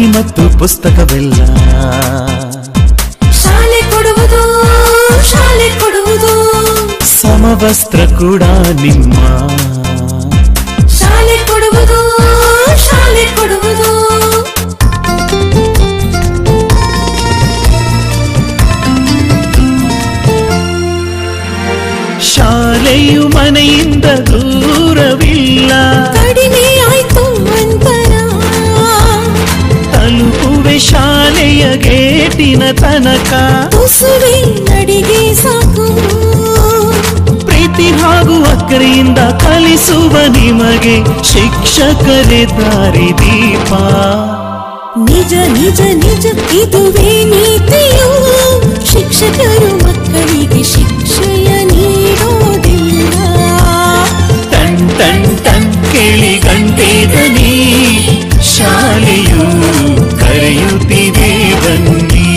ಬುತ್ತಿ ಮತ್ತು ಪುಸ್ತಕವೆಲ್ಲ ಶಾಲೆ ಕೊಡುವುದು ಸಮವಸ್ತ್ರ ಕೂಡ ನಿಮ್ಮ ಶಾಲೆ ಕೊಡುವುದು ಶಾಲೆಯು ಮನೆಯಿಂದ ದೂರವಿಲ್ಲ, ಕಡಿಮೆ ಆಯ್ತು ಅಂತರ, ತಲುಪುವೆ ಶಾಲೆಯ ಗೇಟಿನ ತನಕ, ತುಸುವೆ ನಡಿಗೆ ಸಾಕು, ಪ್ರೀತಿ ಹಾಗೂ ಅಕ್ಕರೆಯಿಂದ ಕಲಿಸುವ ನಿಮಗೆ ಶಿಕ್ಷಕರೇ ದಾರಿದೀಪ. ನಿಜ ನಿಜ ನಿಜ ಇದುವೇ ನೀತಿಯು, ಶಿಕ್ಷಕರು ಮಕ್ಕಳಿಗೆ ಶಿಕ್ಷೆಯ ನೀಡೋದಿಲ್ಲ. ಟನ್ ಟನ್ ಟನ್ ಕೇಳಿ ಗಂಟೆ ದನಿ, ಶಾಲೆಯು ಕರೆಯುತ್ತಿದೆ ಬನ್ನಿ.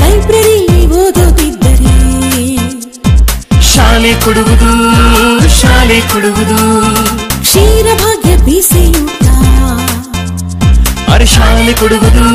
ಲೈಬ್ರರಿಯಲ್ಲಿ ಓದೋದಿದ್ದರೆ ಶಾಲೆ ಕೊಡುವುದು ಕ್ಷೀರಭಾಗ್ಯ ಬೀಸೆಯೂಟ, ಅರೆ ಶಾಲೆ ಕೊಡುವುದು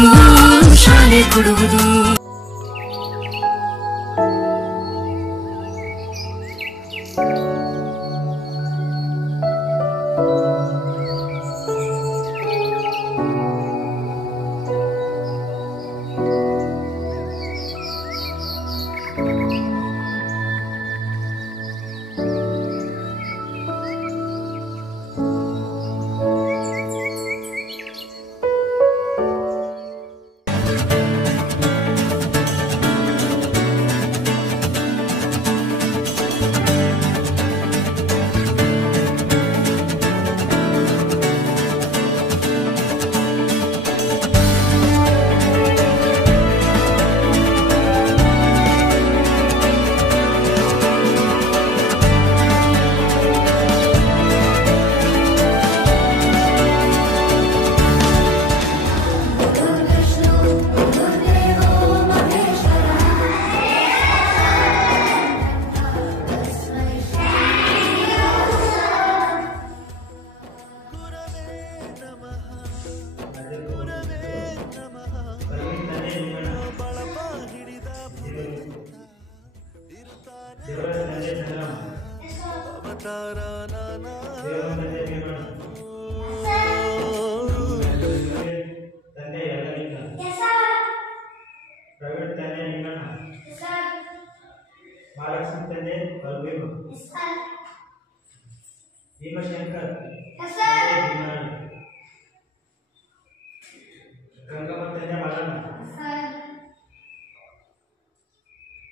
ಭೀಮಶಂಕರ್ ಗಂಗಮ್ಮ ತಂದೆ ಮಲ್ಲಣ್ಣ,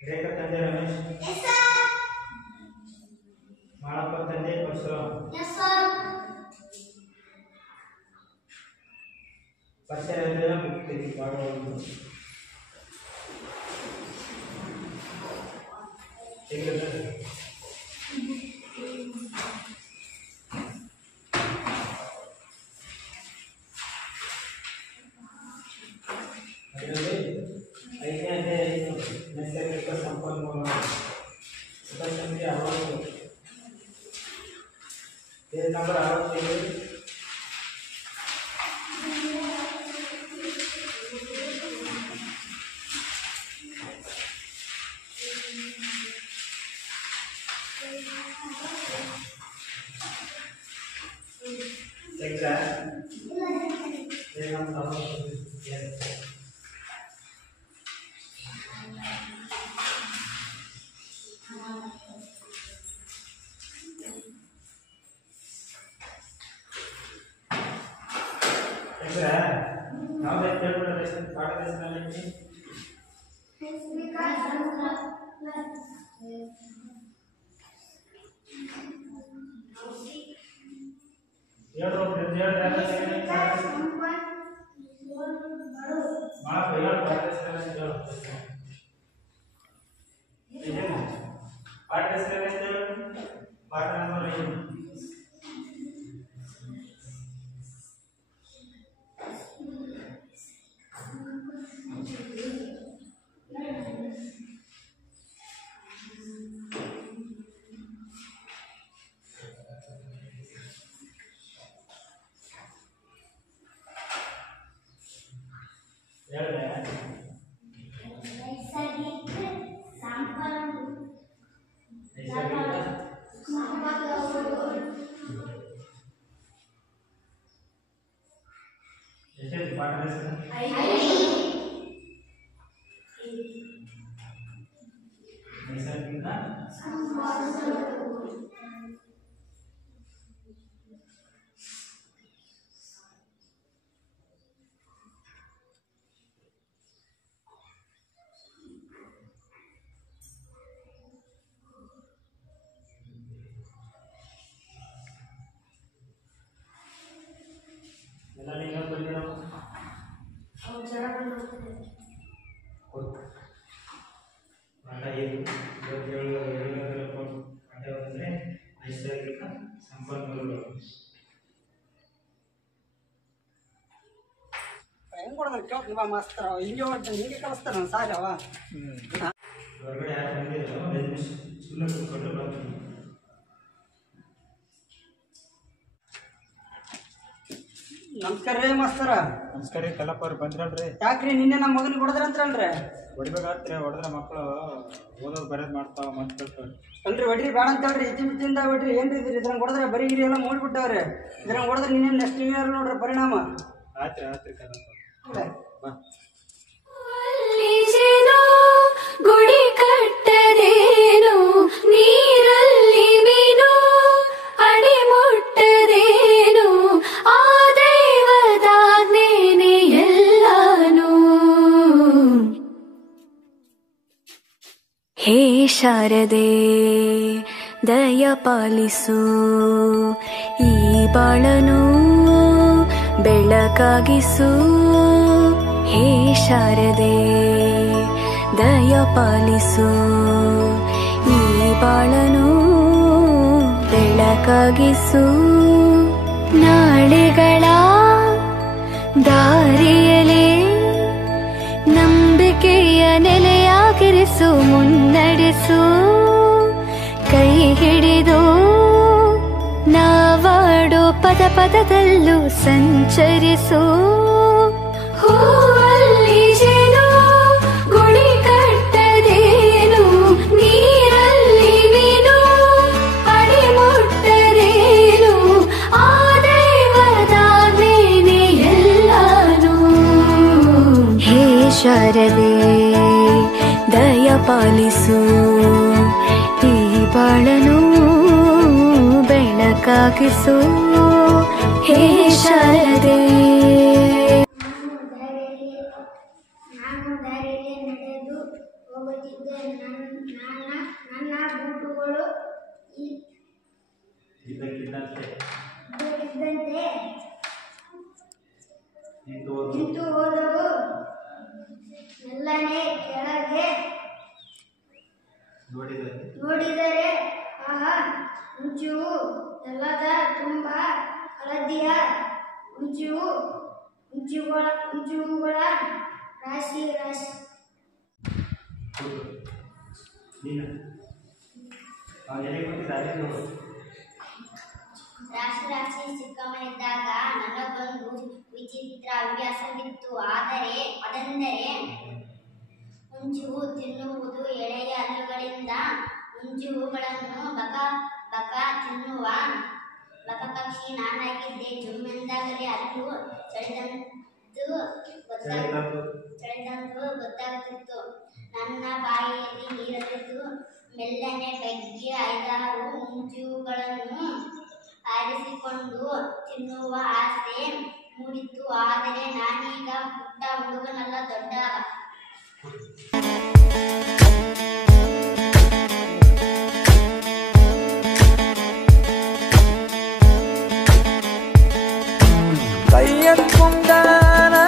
ರೇಖಾ ತಂದೆ ರಮೇಶ್, ಮಾಳಪ್ಪ ತಂದೆ ಪರಶುರಾಮ್, ಪರಿಸರ ಮುಕ್ತಿ ಮಾಡುವುದು ನೈಸರ್ಗಿಕ ಸಂಪನ್ಮೂಲ ಸಂಖ್ಯೆ 60 ಪೇಜ್ ನಂಬರ್ 65. ಪಾಠ ಹೆಸರು ಪಾಠ ನಂಬರ್ 5. ನೈಸರ್ಗಿಕ ಸಂಪನ್ಮೂಲಗಳು ಹೆಂಗ್ ಕೊಡೋದ್ರ ಕೇಳ್ತೀನಿ ಮಾಸ್ತರ ಹಿಂಗೆ ಹೊಡ್ತಾನೆ ಹಿಂಗೆ ಕಳಿಸ್ತಾರ ನನ್ನ ಸಾಲವ ಹೊರಗಡೆ ಯಾರು ಬಂದಿದ್ರು ಸುಮ್ಮನೆ ಕೂತ್ಕೊಂಡು ಬರ್ತೀನಿ. ನಮಸ್ಕಾರ ರೀ ಮಾಸ್ತರ. ನಮಸ್ಕಾರ ರೀ ಕಲ್ಲಪ್ಪ ಅವ್ರು ಬಂದ್ರಲ್ರಿ. ಯಾಕ್ರಿ ನಿನ್ನೆ ನಮ್ಮ ಮಗನಿಗೆ ಹೊಡೆದ್ರಂತ್ರಲ್ರಿ? ಹೊಡಿಬೇಕಾತ್ರಿ, ಹೊಡೆದ್ರೆ ಮಕ್ಕಳು ಓದೋದು ಬರೋದು ಮಾಡ್ತಾವ ಮತ್ತೆ ಕೇಳ್ತಾವ್ರಿ. ಅಲ್ರಿ ಹೊಡ್ರಿ ಬೇಡ ಅಂತ ಹೇಳ್ರಿ, ಇಚ್ಚಿಂದ ಹೊಡ್ರಿ. ಏನ್ರಿ ಇದ್ರಿ ಇದ್ರಂಗೆ ಹೊಡೆದ್ರೆ ಬರೀ ಗಿರಿ ಎಲ್ಲ ಮೂಡ್ಬಿಟ್ಟವ್ರಿ. ಇದ್ರಂಗೆ ಹೊಡೆದ್ರೆ ನಿನ್ನೆ ನೆಕ್ಸ್ಟ್ ಇಯರ್ ನೋಡ್ರಿ ಪರಿಣಾಮ. ಆಯ್ತು ಆಯ್ತು ಕಲ್ಲಪ್ಪ ಬಾ. ಗುಡಿ ಕಟ್ಟದೇನು ನೀರಲ್ಲಿ ಮೀನು ಅಡಿ ಮುಟ್ಟದೇನು ಆ ದೈವದಾಜ್ಞೆನೇ ಎಲ್ಲಾನು. ಹೇ ಶಾರದೆ ದಯ ಪಾಲಿಸು ಈ ಬಾಳನು ಬೆಳಕಾಗಿಸು. ಹೇ ಶಾರದೆ ದಯ ಪಾಲಿಸು ಈ ಬಾಳನು ಬೆಳಕಾಗಿಸು. ನಾಳೆಗಳ ದಾರಿಯಲೇ ನಂಬಿಕೆಯ ನೆಲೆಯಾಗಿರಿಸು, ಮುನ್ನಡೆಸು. ಕೈ ಹಿಡಿದು ನಾವಾಡೋ ಪದ ಪದದಲ್ಲೂ ಸಂಚರಿಸು. ಹೂವಲ್ಲಿ ಜೇನು ಗುಡಿ ಕಟ್ಟದೇನು ನೀರಲ್ಲಿ ಮೀನು ಅಡಿ ಮುಟ್ಟದೇನು ಆ ದೈವದಾಜ್ಞೆನೇ ಎಲ್ಲಾನು. ಹೇ ಶಾರದೆ ದಯ ಪಾಲಿಸು ಈ ಬಾಳನು ಬೆಳಕಾಗಿಸು. ಹೇ ಶಾರದೆ ನಾನು ದಾರಿಯಲ್ಲಿ ನಡೆದು ಹೋಗುತ್ತಿದ್ದೆ. ನನ್ನ ಬೂಟುಗಳು ಇದ್ದಕ್ಕಿದ್ದಂತೆ ನಿಂತು ಹೋದವು. ಮೆಲ್ಲನೆ ಕೆಳಗೆ ನೋಡಿದರೆ ಆಹಾ, ಮುಂಚೆಯೂ ನೆಲದ ತುಂಬ ಹಳದಿಯ ಮುಂಚುಗಳ ರಾಶಿ ರಾಶಿ. ರಾಶಿ ರಾಶಿ ಸಿಕ್ಕಮನಿದ್ದಾಗ ನನಗೊಂದು ವಿಚಿತ್ರ ಹವ್ಯಾಸವಿತ್ತು. ಅದೆಂದರೆ ಮುಂಚು ತಿನ್ನುವುದು. ಎಳೆಯ ಹಲ್ಲುಗಳಿಂದ ಮುಂಚುಗಳನ್ನು ಬಕ ಬಕ ತಿನ್ನುವ ಬಕಪಕ್ಷಿ ನಾನಾಗಿದ್ದೆ. ಜುಮ್ಮೆಂದಾಗಲೇ ಹಲ್ಲು ಚಳಿದಂತು ಗೊತ್ತಾಗುತ್ತಿತ್ತು. ನನ್ನ ಬಾಯಿಯಲ್ಲಿ ನೀರಲಿದ್ದು ಮೆಲ್ಲನೆ ಬಗ್ಗಿ 5-6 ಮುಂಚುಗಳನ್ನು ಆರಿಸಿಕೊಂಡು ತಿನ್ನುವ ಆಸೆ ಮೂಡಿತು. ಆದರೆ ನಾನೀಗ ಪುಟ್ಟ ಹುಡುಗನಲ್ಲ, ದೊಡ್ಡ. ತಯ್ಯಕ್ಕೊಂಡಾನೋ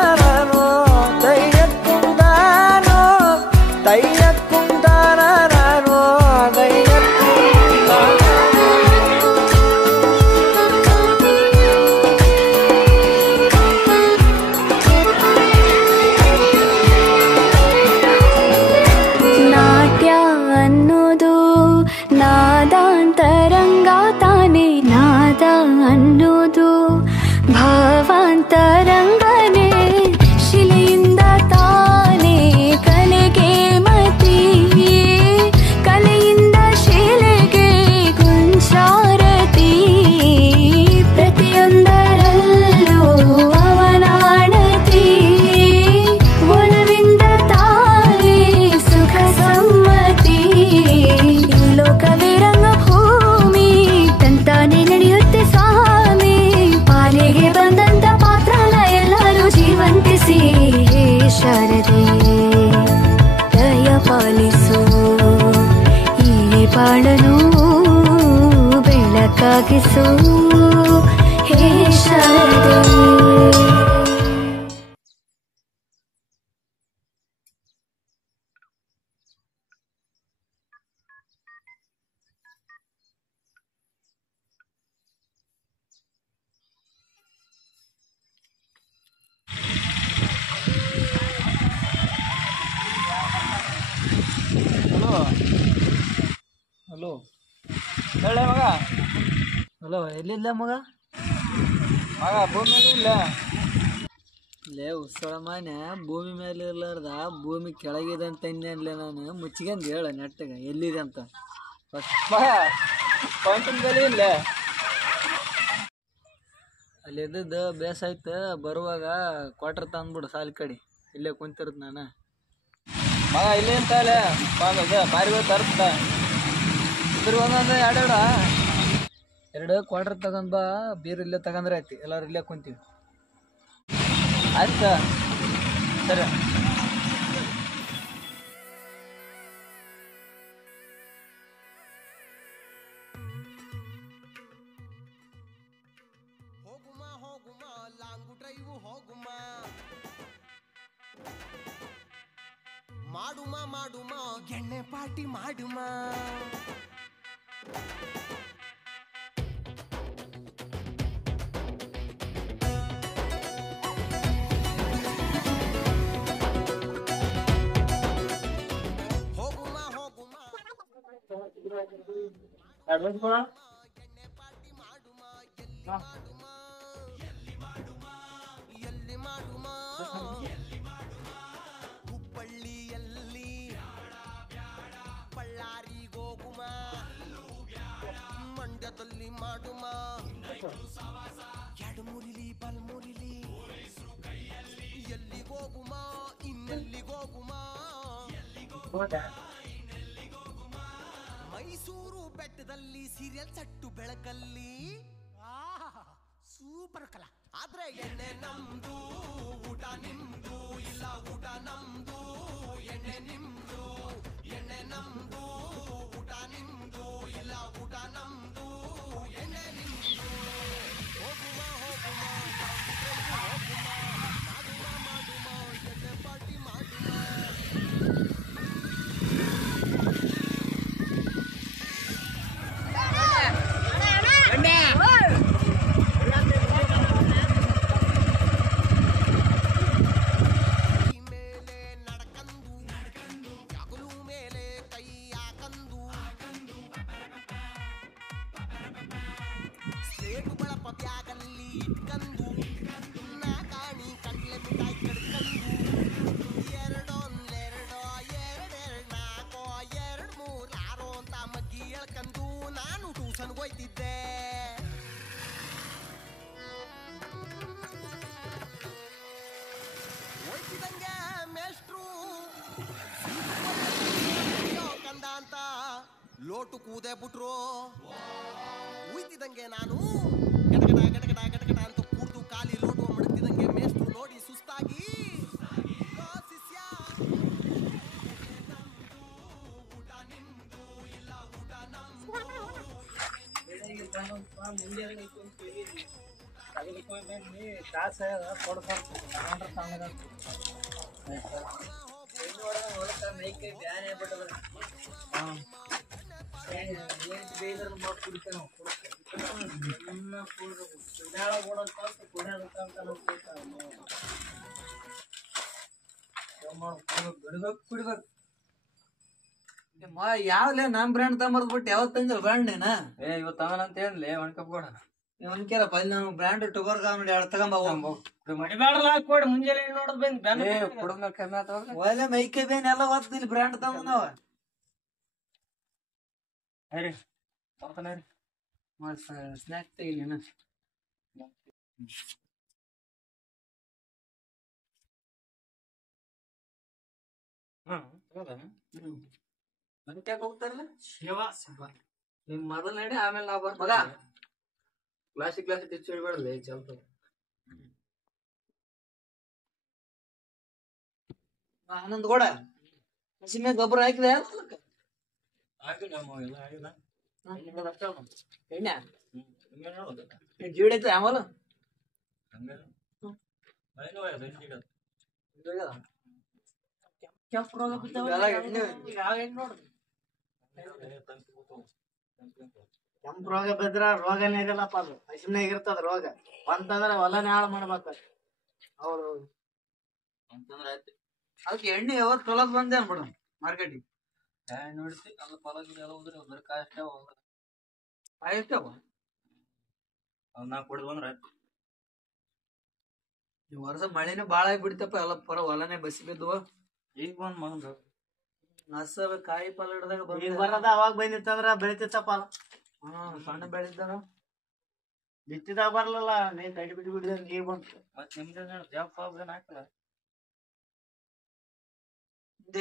ಶಾರದೆ ದಯ ಪಾಲಿಸು ಈ ಬಾಳನು ಬೆಳಕಾಗಿಸು ಹೇ ಶಾರದೆ. ಹಲೋ ಹೇಳ ಮಗ. ಹಲೋ ಎಲ್ಲಿಲ್ಲ ಮಗ? ಮಗ ಭೂಮಿ ಇಲ್ಲ. ಲೇ ಉತ್ಸವ ಮಾನ್ಯ ಭೂಮಿ ಮೇಲೆ ಇರ್ಲಾರ್ದ ಭೂಮಿ ಕೆಳಗಿದೆ ಅಂತ ಇನ್ನೇನ್ಲೇ ನಾನು ಮುಚ್ಚಿಗೆಂದು ಹೇಳ ನೆಟ್ಟಗೆ ಎಲ್ಲಿದೆ ಅಂತ. ಬೆಲೆ ಇಲ್ಲ ಅಲ್ಲಿ ಇದ್ದದ್ದು ಬೇಸಾಯ್ತು. ಬರುವಾಗ ಕ್ವಾರ್ಟರ್ ತಂದ್ಬಿಡು ಸಾಲ ಕಡೆ, ಇಲ್ಲೇ ಕುಂತಿರೋದು ನಾನು. ಮಗ ಇಲ್ಲೇ ಅಂತಲೇ ಬಾರಿ ತರ್ತ ಇದ್ರ ಒಂದೊಂದು ಎರಡು ಕ್ವಾರ್ಟರ್ ತಗೊಂಡ್ ಬಾ, ಬೀರ್ ಇಲ್ಲೇ ತಗೊಂಡ್ರೆ ಆಯ್ತು, ಎಲ್ಲರೂ ಇಲ್ಲೇ ಕುಂತೀವಿ. ಆಯ್ತಾ ಸರಿ. ಮಾಡುಮ ಮಾಡುಮ ಎಣ್ಣೆ ಪಾರ್ಟಿ ಮಾಡುಮ. ಹೋಗುಮ ಹೋಗುಮ ಎಣ್ಣೆ ಪಾರ್ಟಿ ಮಾಡುಮ. ಎಲ್ಲಿ ಮಾಡುಮ ಹುಬ್ಬಳ್ಳಿಯಲ್ಲಿ ಬಳ್ಳಾರಿಗೋಗುಮ, ಮಂಡ್ಯದಲ್ಲಿ ಮಾಡುಮ, ಎಡಮುರಿಲಿ ಬಲ್ಮುರಿಲಿ ಎಲ್ಲಿಗೋಗುಮ, ಇನ್ನೆಲ್ಲಿಗೋಗುಮ. ಮೈಸೂರು ಬೆಟ್ಟದಲ್ಲಿ ಸೀರಿಯಲ್ ಸಟ್ಟು ಬೆಳಕಲ್ಲಿ ಸೂಪರ್ ಕಲಾ. ಆದ್ರೆ ಎಣ್ಣೆ ನಮ್ದು ಊಟ ನಿಮ್ದು, ಇಲ್ಲ ಊಟ ನಮ್ದು ಎಣ್ಣೆ ನಿಮ್ದು. ಎಣ್ಣೆ ನಮ್ದು ಊಟ ನಿಮ್ದು, ಇಲ್ಲ ಊಟ ನಮ್ದು ಎಣ್ಣೆ ನಿಮ್ದು. ಹೋಗುಮ ಹೋಗುಮ ಹೋಗುಮ, ಮಾಡುಮ ಮಾಡುಮ ಎಣ್ಣೆ ಪಾರ್ಟಿ ಮಾಡುಮ. ಸ್ಲೇಟು ಬಳಪ ಬ್ಯಾಗಲ್ಲಿ ಇಟ್ಕಂದು ನಾಕಾಣಿ ಕಡ್ಲೆ ಮಿಠಾಯಿ ಕಡ್ಕಂದು ಎರಡೊಂದೆರಡೋ ಎರಡೆರಡು ನಾಲ್ಕೋ 2 3 6 ಅಂತ ಮಗ್ಗಿ ಎಳ್ಕಂದು ನಾನು ಟ್ಯೂಷನ್ಗೆ ಹೋಯ್ತಿದ್ದೆ. ಹೋಯ್ತಿದಂಗೆ ಮೇಷ್ಟ್ರು ಕಂದ ಅಂತ ಲೋಟು ಕೂದೆ ಬಿಟ್ರು. ಉಯ್ತಿದಂಗೆ ನಾನು ಗಡಗಡ ಗಡಗಡ ಗಡಗಡ ಅಂತ ಕೂರ್ದು ಖಾಲಿ ಲೋಟು ಮಡಗ್ತಿದಂಗೆ ಮೇಷ್ಟ್ರು ನೋಡಿ ಸುಸ್ತಾಗಿ ಶಿಷ್ಯ ಊಟ ನಿಮ್ದು, ಇಲ್ಲ ಊಟ ನಮ್ದು. ಯಾವ್ಲೇ ನಮ್ ಬ್ರ್ಯಾಂಡ್ ತಗೊಂಬರ್ದ್ಬಿಟ್ಟು ಯಾವತ್ ತಂದಿಲ್ಲ ಬ್ರ್ಯಾಂಡ್ ನೀನ? ಇವತ್ತು ತಗೋಣಂತ ಹೇಳಿ ಒಂದ್ ಕಪ್ ಕೊಡ. ಅವನ್ಕೇರಪ್ಪ ಇಲ್ಲಿ ನಾವು ಬ್ರ್ಯಾಂಡ್ ಟುಬರ್ ಗಾಮಡಿ ಎರಡು ತಗೊಂಬ ಕೊಡಿ ಮುಂಜಾನೆ ನೋಡದ್ ಬಂದ್ ಕುಡದ್ಮೇಲೆ ಕಮ್ಮಿ ಆತವಾಗ ಒಳ್ಳೆ ಮೈಕೆ ಬೇನ್ ಎಲ್ಲ ಓದ್ತಿ ಇಲ್ಲಿ ಬ್ರ್ಯಾಂಡ್ ತಗೊಂಡ್ ನಾವ ಸ್ನ್ಯಾಕ್ ತೆಗಿಲಿ ಮನ್ಕ್ಯಾಕ ಹೋಗ್ತಾರಲ್ಲ ನಿಮ್ ಮೊದಲ್ ನಡಿ ಆಮೇಲೆ ನಾವ್ ಬರ್ತ ಮಗ ಕ್ಲಾಸಿಕ್ ತಿಚ್ಚಿ ಹಿಡ್ಬೇಡಲ್ಲ ಚಲ್ತ ಆನಂದ್ ಗೋಡ ಹಸಿಮೆ ಗೊಬ್ಬರ ಹಾಕಿದೆ ಎಣ್ಣೆ ಜೀಡ್ ಐತೆ ಆಮಲ ಕೆಂಪು ರೋಗ ಕೆಂಪು ರೋಗ ಬಿದ್ರ ರೋಗನೇ ಇರಲ್ಲಪ್ಪ, ಅದು ಹಸಿಮ್ನಾಗ ಇರ್ತದ ರೋಗ. ಬಂತಂದ್ರ ಹೊಲನೇ ಹಾಳು ಮಾಡ್ಬೇಕ ಅವ್ರು. ಅದಕ್ಕೆ ಎಣ್ಣೆ ಯಾವತ್ತು ತೊಳದ್ ಬಂದೆ ಅನ್ಬಿಡ ಮಾರ್ಕೆಟಿಗೆ ನೋಡ್ತಿ ಅಲ್ಲ ಪಲಾಗಿ ಎಲ್ಲ ಹೋದ್ರೆ ಬರೀ ಕಾಯಿ ಅಷ್ಟವ ನಾ ಕುಡಿದ್ ಬಂದ್ರ ಈ ವರ್ಷ ಮಳೆನೇ ಬಾಳ ಆಗ್ಬಿಡ್ತಪ್ಪ. ಎಲ್ಲ ಪರ ಹೊಲನೇ ಬಸಿ ಬಿದ್ದುವ. ಈಗ ಬಂದ್ ಮಗಂದು ಅಸಲ್ ಕಾಯಿ ಪಲ್ಲ ಹಿಡ್ದಾಗ ಈಗ ಬರದ ಅವಾಗ ಬಂದಿತ್ತಂದ್ರ ಬೆಳಿತಿತ್ತಪ್ಪ. ಸಣ್ಣ ಬೆಳೆದಿದ್ದಾಗ ಬಿತ್ತಿದಾಗ ಬರ್ಲಲ್ಲ, ನೀ ತಡಿ ಬಿಟ್ಟು ಬಿಡಿದ ನೀರ್ ಬಂತು. ಮತ್ ನಿಮ್ದ ಹಾಕಲ್ಲ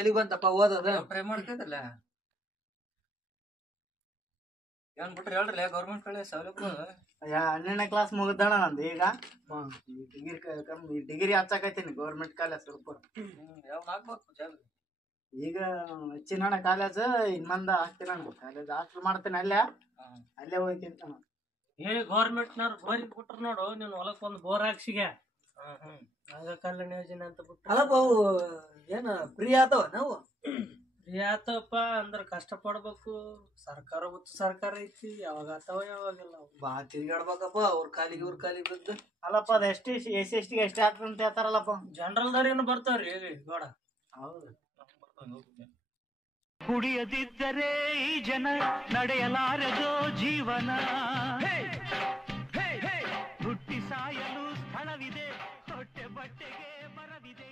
ಎಲ್ಲಿ ಬಂತಪ್ಪ ಓದದ ಟ್ರೈ ಮಾಡ್ತಿದ್ದಲ್ಲ ಏನ್ ಬಿಟ್ರಿ ಹೇಳ್ರಲ್ಲ ಗೌರ್ಮೆಂಟ್ ಕಡೆ ಸೌಲಭ್ಯ. 12ನೇ ಕ್ಲಾಸ್ ಮುಗಿದಣ ನಂದು. ಈಗ ಡಿಗ್ರಿ ಹಚ್ಚಕೈತೀನಿ ಗೌರ್ಮೆಂಟ್ ಕಾಲೇಜ್ ಸುರ್ಪುರ. ಈಗ ಹಚ್ಚಿನಣ್ಣ ಕಾಲೇಜ್, ಇನ್ನೊಂದ ಹಾಕ್ತೀನಣ್ಣ ಕಾಲೇಜ್. ಹಾಸ್ಟೆಲ್ ಮಾಡ್ತೀನಿ ಅಲ್ಲೇ ಹೋಗ್ತೀನಿ. ಗೌರ್ಮೆಂಟ್ನವ್ರು ಬೋರ್ ಬಿಟ್ರು ನೋಡು, ನೀನ್ ಹೊಲಕ್ ಒಂದ್ ಬೋರ್ ಹಾಕ್ಸಿಗೆ ಆಗ ಕಲ್ಯಾಣ ಯೋಜನೆ ಅಂತ ಬಿಟ್ಟು. ಅಲ್ಲಪ್ಪ ಅವು ಏನ ಫ್ರೀ ಆತವ ನಾವು ಫ್ರೀ ಆತವಪ್ಪ. ಅಂದ್ರ ಕಷ್ಟ ಪಡ್ಬೇಕು. ಸರ್ಕಾರ ಗೊತ್ತು, ಸರ್ಕಾರ ಐತಿ, ಯಾವಾಗ ಆತವ ಯಾವಾಗೆಲ್ಲ ಬಾ ತಿರ್ಗಾಡ್ಬೇಕಪ್ಪ. ಅವ್ರ ಕಾಲಿಗೆ ಇವ್ರ ಕಾಲಿಗೆ ಬಿದ್ದು. ಅಲ್ಲಪ್ಪ ಅದು SC/ST ಗೆ ಎಷ್ಟೇ ಆಗ್ತದ ಅಂತ ಹೇಳ್ತಾರಲ್ಲಪ್ಪ. ಜನರಲ್ದವ್ರೇನು ಬರ್ತಾವ್ರಿ ಗೋಡ. ಹೌದು. ಕುಡಿಯದಿದ್ದರೆ ಈ ಜನ ನಡೆಯಲಾರದೋ ಜೀವನ. ಹುಟ್ಟಿ ಸಾಯಲು ಸ್ಥಳವಿದೆ, ಹೊಟ್ಟೆ ಬಟ್ಟೆಗೆ ಮರವಿದೆ.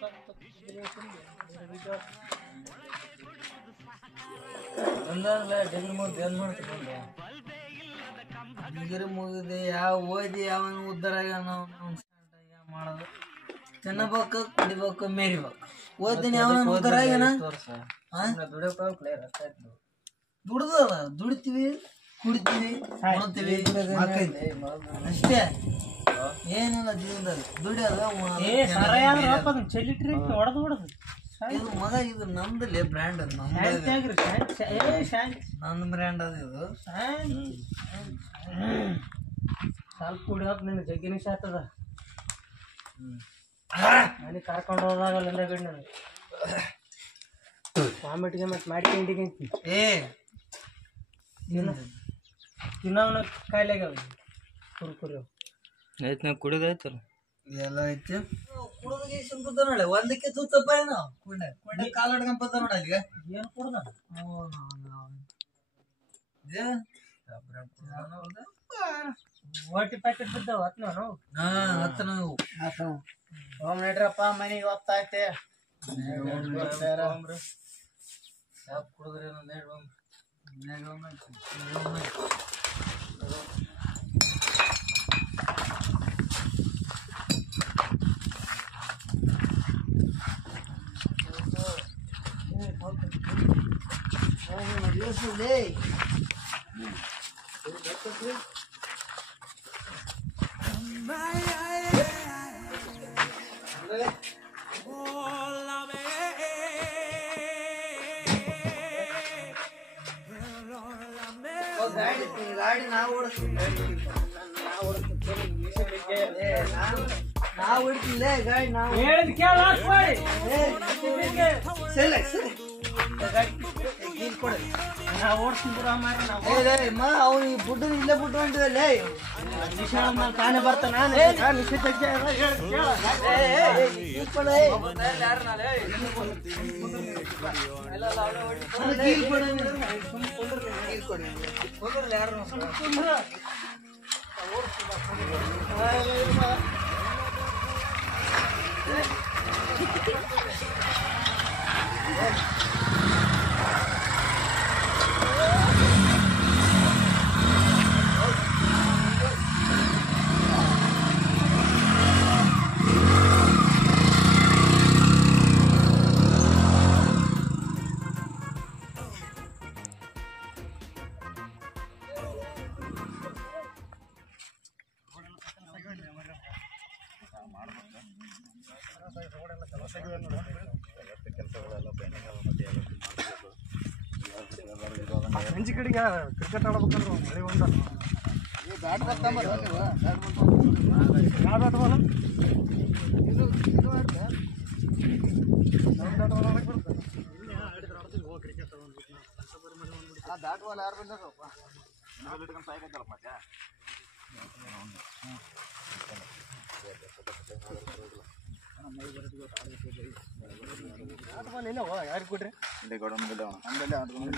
ಡಿಗ್ರಿ ಮುಗಿದೆ ಯಾವ ಓದಿ ಅವನ ಉದ್ದಾರ ಮಾಡೋದು. ತಿನ್ನಬೇಕು, ಕುಡಿಬೇಕು, ಮೇರಿಬೇಕು. ಓದಿನ ಅವನ ಉದ್ದಾರ ದುಡ್ದಲ್ಲ, ದುಡಿತೀವಿ, ಕುಡಿತೀವಿ, ಮಾಡ್ತೀವಿ ಅಷ್ಟೇ. ಏನಿಲ್ಲ ಜೀವನದಲ್ಲಿ ದುಡಿಯೋದ. ಇದು ಮಗ ಇದು ನಮ್ದಲ್ಲಿ ಬ್ರ್ಯಾಂಡ್, ನಂದ್ ಬ್ರ್ಯಾಂಡ್ ಅದ ಇದು. ಸ್ವಲ್ಪ ಕುಡಿಯೋದು ನಿನ್ ಜಗ್ಗಿನ ಶಾತದ. ನನಗೆ ಕರ್ಕೊಂಡು ಹೋದಾಗಲ್ಲ ಗಂಡ ವಾಮಿಟ್ಗೆ ಮತ್ತೆ ಮಾಡ್ಕೊಂಡಿಗಂತಿ ತಿನ್ನವನ ಕಾಯಿಲೆಗಾವ ಕುರ್ಕುರಿ ಆಯ್ತು. ನಾವು ಕುಡಿದೈತಲ್ಲ ಎಲ್ಲ ಐತಿ. ಕುಡಿದ ಸುಂಕುತ್ತ ನೋಡಿ ಒಂದಕ್ಕೆ ತೂತಪ್ಪ ಏನೋ ಕುಂಡೆ ಕುಂಡೆ ಕಾಲು ಹೊಡ್ಕೊಂಬತ್ತ ನೋಡ ಅಲ್ಲಿಗೆ ಏನು ಕುಡ್ದ ಓಟಿ ಪ್ಯಾಕೆಟ್ ಬಿದ್ದಾವ ಹತ್ ನಾವು ಹತ್ತ ನಾವು ಹೋಮ್ ನಡ್ರಪ್ಪ, ಮನೆಗೆ ಹೊತ್ತಾಯ್ತೆ. ಕುಡಿದ್ರೆ ಗಾಡಿ ನಾವು ಹೊಡ್ತಿಲ್ಲ ಗಾಡಿ ನಾವು ಅವ್ನು ಈ ಬುಡ್ಡ ಇಲ್ಲೇ ಬಿಟ್ಟು ಹೊಂಟಿವಲ್ಲೇ ತಾನೇ ಬರ್ತಾನ ಅಂಜಿ ಕಡೆಗೆ ಕ್ರಿಕೆಟ್ ಆಡ್ಬೇಕಂದ್ರೆ ಮಳೆ ಒಂದು ಬ್ಯಾಟ್ ಬರ್ತಾಂಬ ಯಾವ ಬ್ಯಾಟ್ ಬಾಲ್ ಇದು ಕ್ರಿಕೆಟ್ ಆ ಬ್ಯಾಟ್ ಬಾಲ್ ಯಾರು ಬಂದಾರಪ್ಪ ಯಾರು ಕೊಟ್ರಿ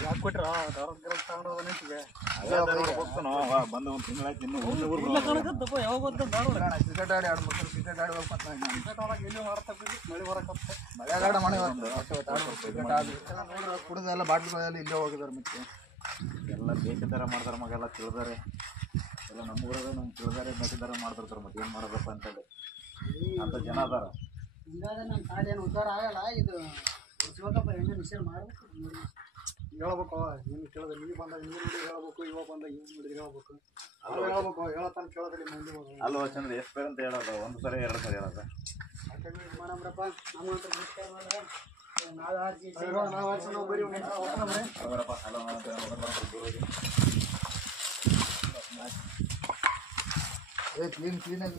ಯಾಕೆ ಕೊಟ್ರ ಬಂದು ಒಂದು ತಿಂಗಳಾಯ್ತು ಕ್ರಿಕೆಟ್ ಆಡಿ 2-3 ಕ್ರಿಕೆಟ್ ಆಡಿ ಮಳೆಗಾಡ ಕುಡಿದೆಲ್ಲ ಬಾಟ್ಲಿಗಳೆಲ್ಲ ಇಲ್ಲೇ ಹೋಗಿದಾರೆ ಮತ್ತೆ ಎಲ್ಲ ಬೇಕಿದ್ದಾರ ಮಾಡ್ತಾರೆ ಮಗ ಎಲ್ಲ ತಿಳಿದಾರೆ ಎಲ್ಲ ನಮ್ಮೂರಾಗ ನಮ್ಗೆ ತಿಳಿದಾರೆ ಬೇಕಿದ್ದಾರ ಮಾಡ್ತಿರ್ತಾರೆ ಮತ್ತೆ ಏನು ಮಾಡಬೇಕು ಅಂತೇಳಿ ಅಂತ ಜನ ಅದಾರ ನಮ್ಮ ಕಾಲೇನು ಉದ್ಧಾರ ಆಗಲ್ಲ ಇದು ಉಳಿಸ್ಬೇಕಪ್ಪ ಹೆಣ್ಣು ವಿಷಯ ಮಾಡ್ಬೇಕು ಹೇಳ್ಬೇಕು ನೀನು ಕೇಳಿದ್ರೆ ನೀವು ಬಂದಾಗ ನೀವು ನೋಡಿ ಹೇಳ್ಬೇಕು ಇವಾಗ ಬಂದಾಗ ಇವ್ ನೋಡಿದ್ರೆ ಹೇಳ್ಬೇಕು ಹೇಳ್ಬೇಕು ಹೇಳತ್ತಾನ ಕೇಳೋದ್ರಿ ಮಂದಿ ಅಲ್ವಾ ಚಂದ್ರ ಎಷ್ಟು ಬೇರೆ ಅಂತ ಹೇಳೋದು ಒಂದು ಸರಿ 2 ಸರಿ ಹೇಳೋದು ಮಾಡಮ್ರಪ್ಪ ನಮ್ಮಂತ ನಾವು ಆರ್ಸಿ ನಾವು ಆರ್ಸಿ ನಾವು ಬರೀ ಕ್ಲೀನಾಗಿ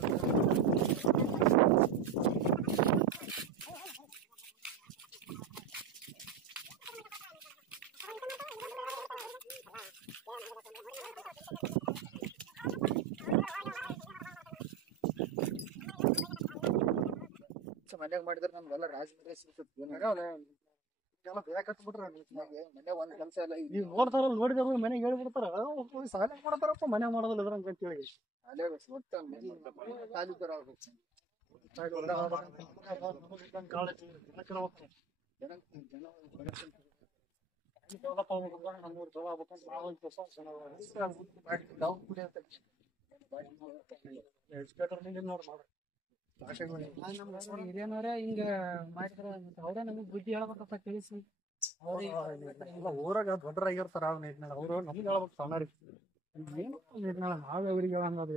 ಮನ್ಯಾಗ ಮಾಡಿದ್ರೆ ನಮ್ಗೆಲ್ಲ ರಾಜಮರ್ಯಾದೆ ಸಿಗ್ತದೆ ಬೇಕತ್ಬಿಟ್ರೆ ಮನೆ ಒಂದ್ ಕೆಲಸ ಇಲ್ಲ ನೀವು ನೋಡ್ತಾರಲ್ಲ ನೋಡಿದವ್ರು ಮನೆಗೆ ಹೇಳ್ಬಿಡ್ತಾರ ಸಾಲೆ ಮಾಡ್ತಾರಪ್ಪ ಮನೆ ಮಾಡೋದಿಲ್ಲ ಇದ್ರ ಅಂತೇಳಿ ಅಲ್ಲೇ ಸಾಲಿದ್ದಾರ ಹಿರಿಯನವರೇ ಹಿಂಗ ಮಾಡಿದ್ರ ಅವ್ರೇ ನಮಗ್ ಬುದ್ಧಿ ಹೇಳ್ಬೇಕಪ್ಪ ತಿಳಿಸಿ ಊರಾಗ ದೊಡ್ಡರಾಗಿರ್ತಾರ ಅವ್ನ ಇದ್ನಾಳ ಅವ್ರು ನಮ್ಗೆ ಹೇಳ್ಬೇಕು ಸಣ್ಣರಿಗೆ ಏನು ಇದ್ನಾಳ ನಾವೇ ಅವ್ರಿಗೆ ಹೇಳಂಗದು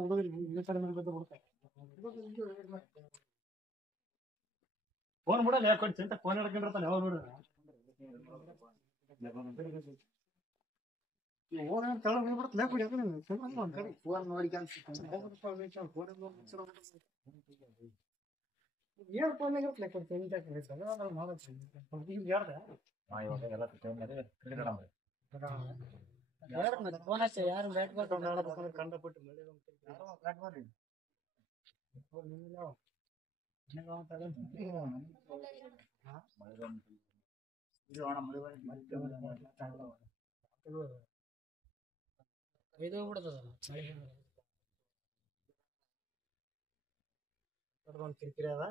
ಹುಡುಗರಿಗೆ ಕಡೆ ಮೇಲೆ ಬಿದ್ದು ಬಿಡ್ತಾರೆ ಫೋನ್ ಬಿಡಲ್ಲ ಯಾಕೆ ಚಿಂತ ಫೋನ್ ಹಿಡ್ಕೊಂಡಿರ್ತಾನೆ ಯಾವಾಗ ನೋಡಿದ್ರೆ ಫೋನ್ ನೋಡಿ ಯಾರು ಬ್ಯಾಟ್ ಕಂಡಪಟ್ಟು ಇದು ಬಿಡ್ತದಲ್ಲ ಒಂದು ಕಿರಿಕಿರಿ ಅದ